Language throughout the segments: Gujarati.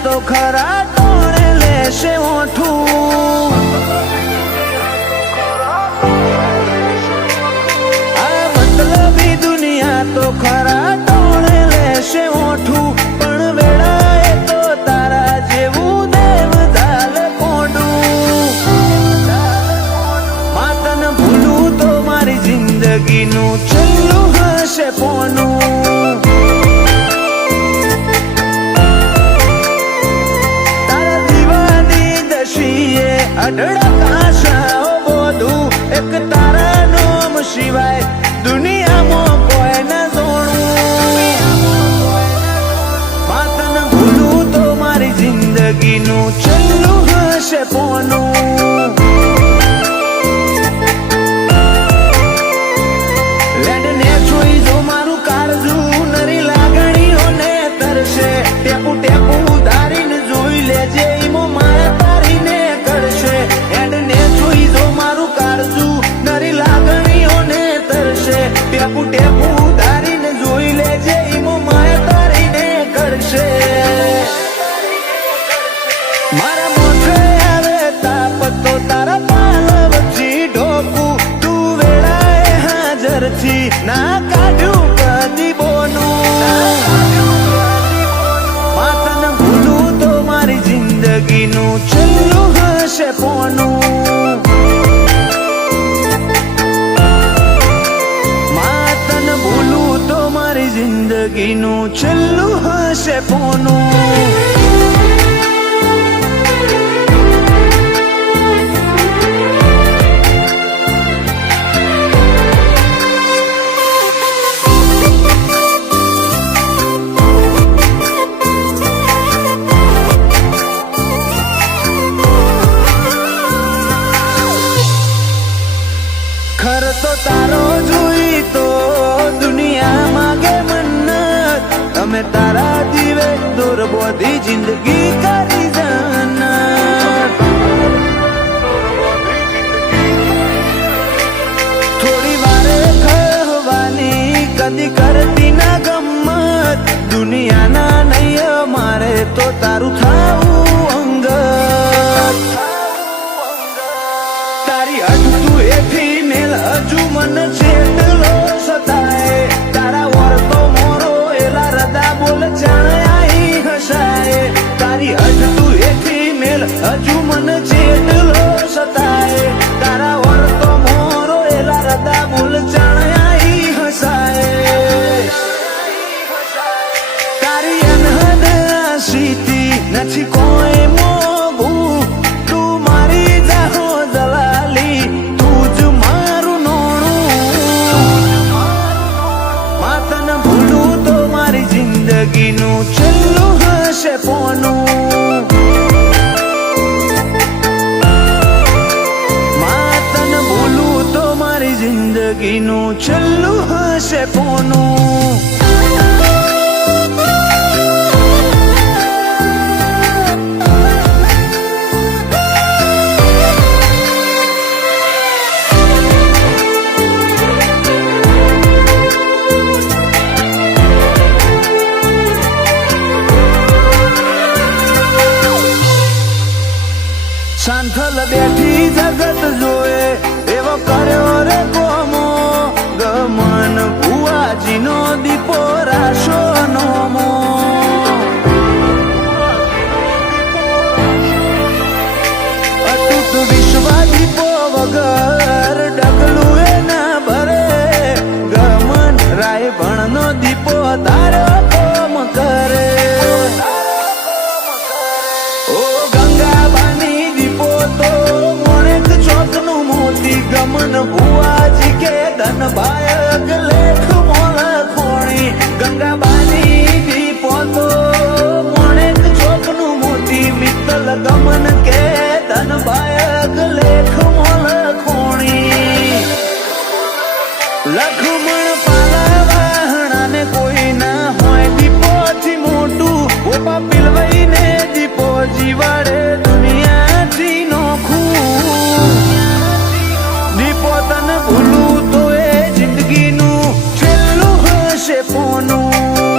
તો ખરા ટોણે લેશે ઓઠું. આ મતલબી દુનિયા તો ખરા ટોણે લેશે ઓઠું. પણ વેળાએ તો તારા જેવું દેવ ધાલે કોડું. માતન ભૂલું તો મારી જિંદગીનું છેલ્લું હશે પોનું. અઢળકાશાઓ બોધું એક તારા નામ સિવાય દુનિયામાં કોઈ ન જોણું. માતન ભૂલું તો મારી જિંદગીનું છેલ્લું હશે પોનું. લેડને જોઈ જો મારું કાળજું નરી લાગણીઓને તરશે. ટેપું ટેપું ઉધારીને જોઈ લેજે ઈમો મારા તારીને કરશે. એડને જોઈ જો મારું કાળજું નરી લાગણીઓને તરશે. ટેપું ટેપું ઉધારીને જોઈ લેજે ઈમો માયા તારીને કરશે. મારા મોઢે આવે તાપ તો તારા પાલવથી ઢોકું. તું વેળાએ હાજરથી ના કાઢ્યું કદી બોનું. માતન ભૂલું તો મારી જિંદગીનું છેલ્લું હશે પોનું. માતન ભૂલું તો મારી જિંદગીનું છેલ્લું હશે પોનું. ખર તો તારો જોઈ તો દુનિયા માગે મન્નત. અમે તારા દીવે દૂર બોધી જિંદગી કરી જન્નત. થોડી વારે કહેવાની કદી કરતી ના ગમત. દુનિયાના નહીં મારે તો તારું થાવું અંગત. તારી અટતું એથી મેલ હજુ મન છેટલો સતાય. તારા વર્તો મોરો એલા રદા બોલ જાણાઈ હસાય. તારી અટતું એથી મેલ હજુ મન છેટલો સતાય. તારા વર્તો મોરો એલા રદા બોલ જાણાઈ હસાય. તારી અનહદ આશીતી નથી કોઈ મોગું. તું મારી જાહો દલાલી તું જ મારું નોણું. માતન ભૂલું તો મારી જિંદગીનું છેલ્લું હશે પોનું. માતન ભૂલું તો મારી જિંદગીનું છેલ્લું હશે પોનું. સાંથલ બેઠી જગત જોએ એવો કર્યો રે કોમો. ગમન ભુવાજીનો દીપો રાશો નોમો. અતૂટ વિશ્વ દીપો વગર ડગલું એ ના ભરે. ગમન રાય ભણનો દીપો તારો કોમ કરે. ગમન ભુવાજી કે ધન ભાયક લેખ મોલ ખોણી. ગંગાબાની દીપો તો મોણેક ચોકનું મોતી. મિત્તલ ગમન કે ધન ભાયક લેખ મોલ ખોણી. લખમણ પાલા વાહણાને કોઈ ના હોય દીપોથી મોટું. ઓપા પીલવાઈને દીપો જીવાડે દુનિયાથી નોખું. દીપો તને ભૂલું તો એ જિંદગીનું છેલ્લું હશે પોનું.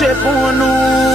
છે પોનું